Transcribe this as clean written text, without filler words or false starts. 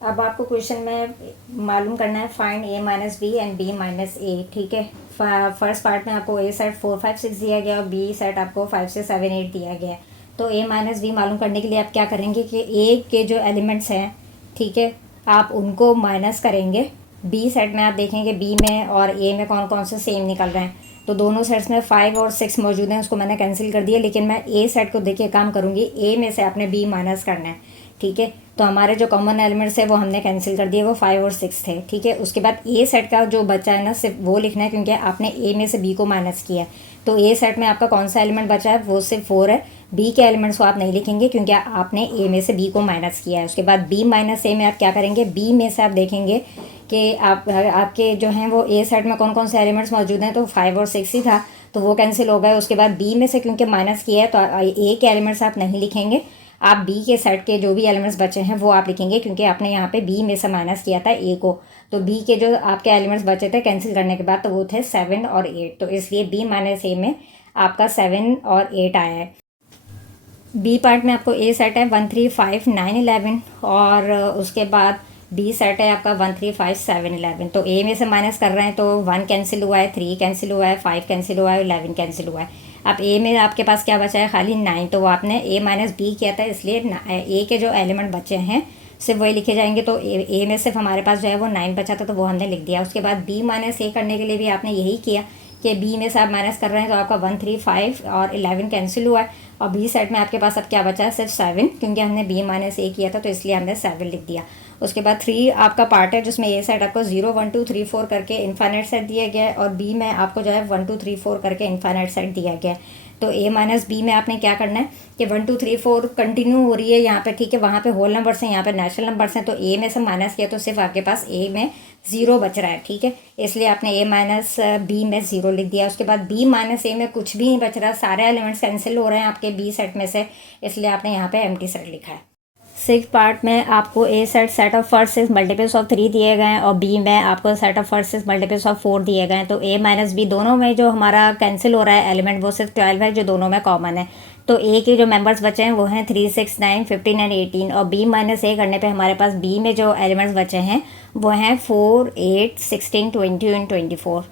अब आपको क्वेश्चन में मालूम करना है find a minus B and b minus A, ठीक है। फर्स्ट पार्ट में आपको a सेट 4 5 6 दिया गया और b सेट आपको 5 से 7 8 दिया गया है। तो a माइनस बी मालूम करने के लिए आप क्या करेंगे कि a के जो एलिमेंट्स हैं, ठीक है, आप उनको माइनस करेंगे। b सेट में आप देखेंगे b में और a में कौन कौन से सेम निकल रहे हैं। तो दोनों सेट्स में 5 और 6 मौजूद हैं, उसको मैंने कैंसिल कर दिया। लेकिन मैं a सेट को देखिए काम करूँगी, a में से आपने b माइनस करना है, ठीक है। तो हमारे जो कॉमन एलिमेंट्स है वो हमने कैंसिल कर दिए, वो 5 और 6 थे, ठीक है। उसके बाद ए सेट का जो बचा है ना, सिर्फ वो लिखना है क्योंकि आपने ए में से बी को माइनस किया है। तो ए सेट में आपका कौन सा एलिमेंट बचा है, वो सिर्फ 4 है। बी के एलिमेंट्स को आप नहीं लिखेंगे क्योंकि आपने ए में से बी को माइनस किया है। उसके बाद बी माइनस ए में आप क्या करेंगे, बी में से आप देखेंगे कि आपके जो हैं वो ए सेट में कौन कौन से एलिमेंट्स मौजूद हैं, तो 5 और 6 ही था, तो वो कैंसिल हो गए। उसके बाद बी में से क्योंकि माइनस किया है तो ए के एलिमेंट्स आप नहीं लिखेंगे, आप बी के सेट के जो भी एलिमेंट्स बचे हैं वो आप लिखेंगे क्योंकि आपने यहाँ पे बी में से माइनस किया था ए को। तो बी के जो आपके एलिमेंट्स बचे थे कैंसिल करने के बाद, तो वो थे 7 और 8, तो इसलिए बी माइनस ए में आपका 7 और 8 आया है। बी पार्ट में आपको ए सेट है 1 3 5 9 11 और उसके बाद बी सेट है आपका 1 3 5 7 11। तो ए में से माइनस कर रहे हैं तो 1 कैंसिल हुआ है, 3 कैंसिल हुआ है, 5 कैंसिल हुआ है, 11 कैंसिल हुआ है। अब ए में आपके पास क्या बचा है, खाली 9, तो वो आपने ए माइनस बी किया था, इसलिए ए के जो एलिमेंट बचे हैं सिर्फ वही लिखे जाएंगे। तो ए में सिर्फ हमारे पास जो है वो 9 बचा था, तो वो हमने लिख दिया। उसके बाद बी माइनस ए करने के लिए भी आपने यही किया कि बी में से आप माइनस कर रहे हैं तो आपका 1 3 5 और 11 कैंसिल हुआ है। और बी सेट में आपके पास अब क्या बचा है, सिर्फ 7, क्योंकि हमने बी माइनस ए किया था तो इसलिए हमने 7 लिख दिया। उसके बाद 3 आपका पार्ट है जिसमें ए सेट आपको 0 1 2 3 4 करके इन्फाइनाइट सेट दिया गया है और बी में आपको जो है 1 2 3 4 करके इन्फाइनाइट सेट दिया गया है। तो ए माइनस बी में आपने क्या करना है कि 1 2 3 4 कंटिन्यू हो रही है यहाँ पे, ठीक है, वहाँ पे होल नंबर्स हैं, यहाँ पे नेचुरल नंबर्स हैं। तो ए में से माइनस किया तो सिर्फ आपके पास ए में 0 बच रहा है, ठीक है, इसलिए आपने ए माइनस बी में 0 लिख दिया। उसके बाद बी माइनस ए में कुछ भी नहीं बच रहा, सारे एलिमेंट्स कैंसिल हो रहे हैं आपके बी सेट में से, इसलिए आपने यहाँ पे एम्प्टी सेट लिखा है। 6 पार्ट में आपको A set set of first 6 multiples of 3 दिए गए हैं और बी में आपको set of first 6 multiples of 4 दिए गए हैं। तो ए माइनस बी दोनों में जो हमारा कैंसिल हो रहा है एलिमेंट वो सिर्फ 12 है, जो दोनों में कॉमन है। तो ए के जो मेंबर्स बचे हैं वो हैं 3 6 9 15 एंड 18 और बी माइनस ए करने पे हमारे पास बी में जो एलिमेंट्स बचे हैं वो हैं 4 8 16 20 एंड 24।